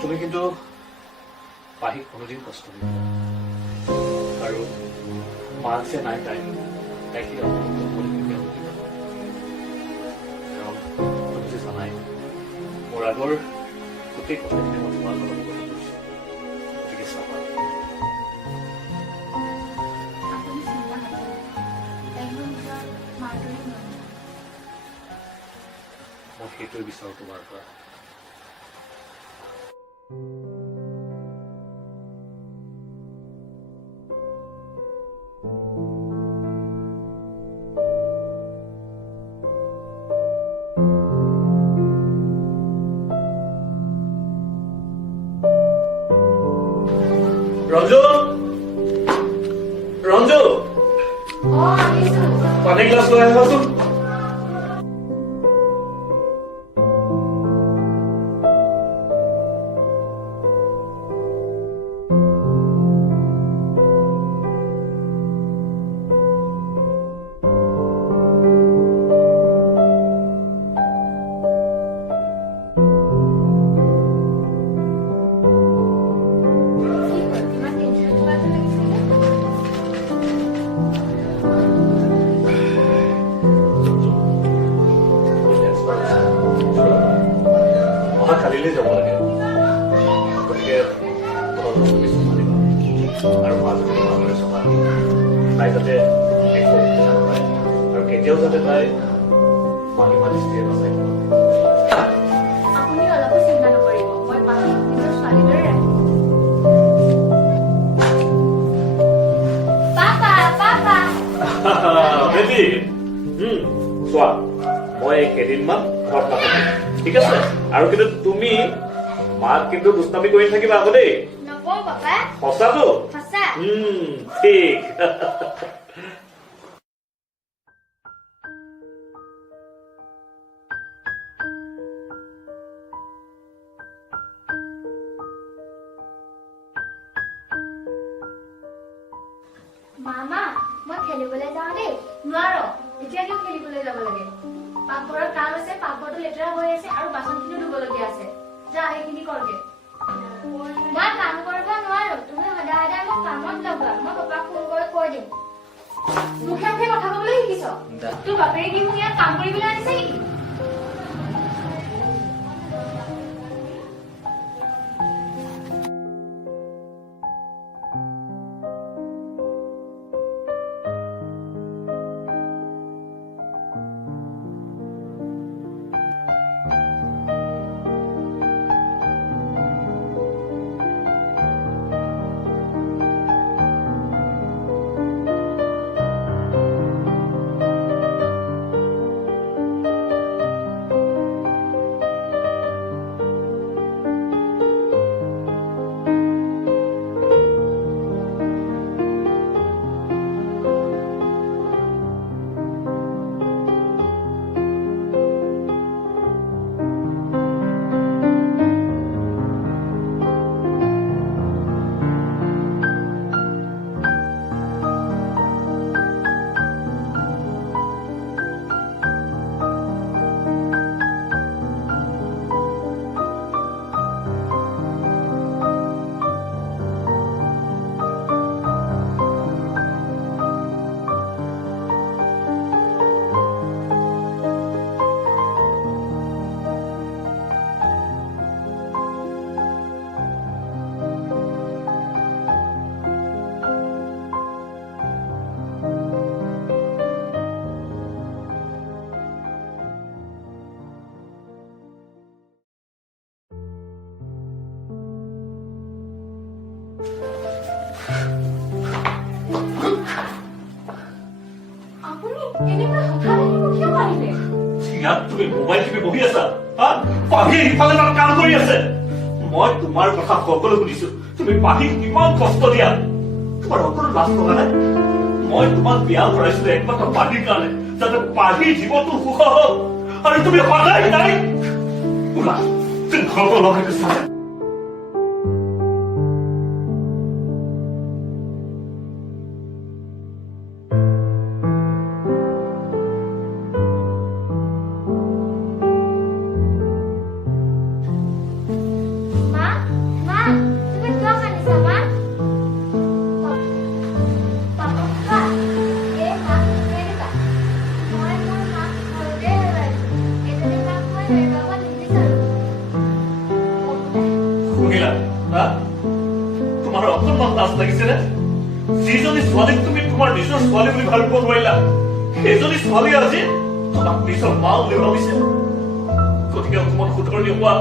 তুমি কিন্তু পাহিক কোনোদিন কষ্ট দিবা আৰু মাক যে নাই তাইক তুমি যে জানাই মোৰ আগৰ গোটেই কথাখিনি মই তোমাৰ লগত কৈছো গতিকে চাবা মই সেইটোৱে বিচাৰো তোমাৰ পৰা। ৰঞ্জু ৰঞ্জু পানী গ্লাছ লৈ আহিবাচোন। কালিলৈ যাব লাগে গতিকে আৰু মাজুলী ভালদৰে চলা তাই যাতে একো অসুবিধা নাপায় আৰু কেতিয়াও যাতে তাই মালিমা দৃষ্টিৰে নাচায়। আপুনি অলপো চিন্তা নকৰিব, মই পাহিক নিজৰ ছোৱালীৰ দৰে ৰাখিম। পাপা পাপা বেবী চোৱা মই কেইদিনমান ঘৰত নাথাকিম ঠিক আছে আৰু কিন্তু তুমি মাক কিন্তু দুষ্টামি কৰি থাকিবা আকৌ দেই। নকওঁ পাপা। সঁচাটো? সঁচা। ঠিক মামা মই খেলিবলৈ যাওঁ দেই। নোৱাৰ, এতিয়া কিয় খেলিবলৈ যাব লাগে? পাকঘৰত কাম আছে, পাকঘৰটো লেতেৰা হৈ আছে আৰু বাচনখিনিও ধুবলগীয়া আছে। যা সেইখিনি কৰগে। মই কাম কৰিব নোৱাৰো, তুমি সদায় সদায় মোক কামত লগোৱা। মই পাপাক ফোন কৰি কৈ দিম। মুখে মুখে কথা কবলৈ শিকিছ? তোৰ বাপেৰে কি মোক ইয়াত কাম কৰিবলৈ আনিছে নেকি? ইয়াত তুমি মোবাইল টিপি বহি আছা পাহিয়ে ইফালে তাত কাম কৰি আছে। মই তোমাৰ কথা সকলো শুনিছো, তুমি পাহিক কিমান কষ্ট দিয়া। তোমাৰ অকণো লাজ লগা নাই? মই তোমাক বিয়া কৰাইছিলো একমাত্ৰ পাৰ্টিৰ কাৰণে, যাতে পাৰ্টিৰ জীৱনটো সুখ হওক, আৰু তুমি সদায় নাই ওলা তুমি ঘৰটো লগাই চাই মা মা তুমি কিয় কান্দিছা মা পাপা কোৱা এই মা কেনেকুৱা মই মোৰ মাক ঘৰতে হেৰুৱাইছো এজনী মাক মই হেৰুৱাব নিবিচাৰো শুনিলা হা? তোমাৰ অকণমান লাজ লাগিছেনে? যিজনী ছোৱালীক তুমি তোমাৰ নিজৰ ছোৱালী বুলি ভাবিব নোৱাৰিলা, সেইজনী ছোৱালী আজি তোমাক নিজৰ মা বুলি ভাবিছে। গতিকে অকণমান শুধৰণি হোৱা।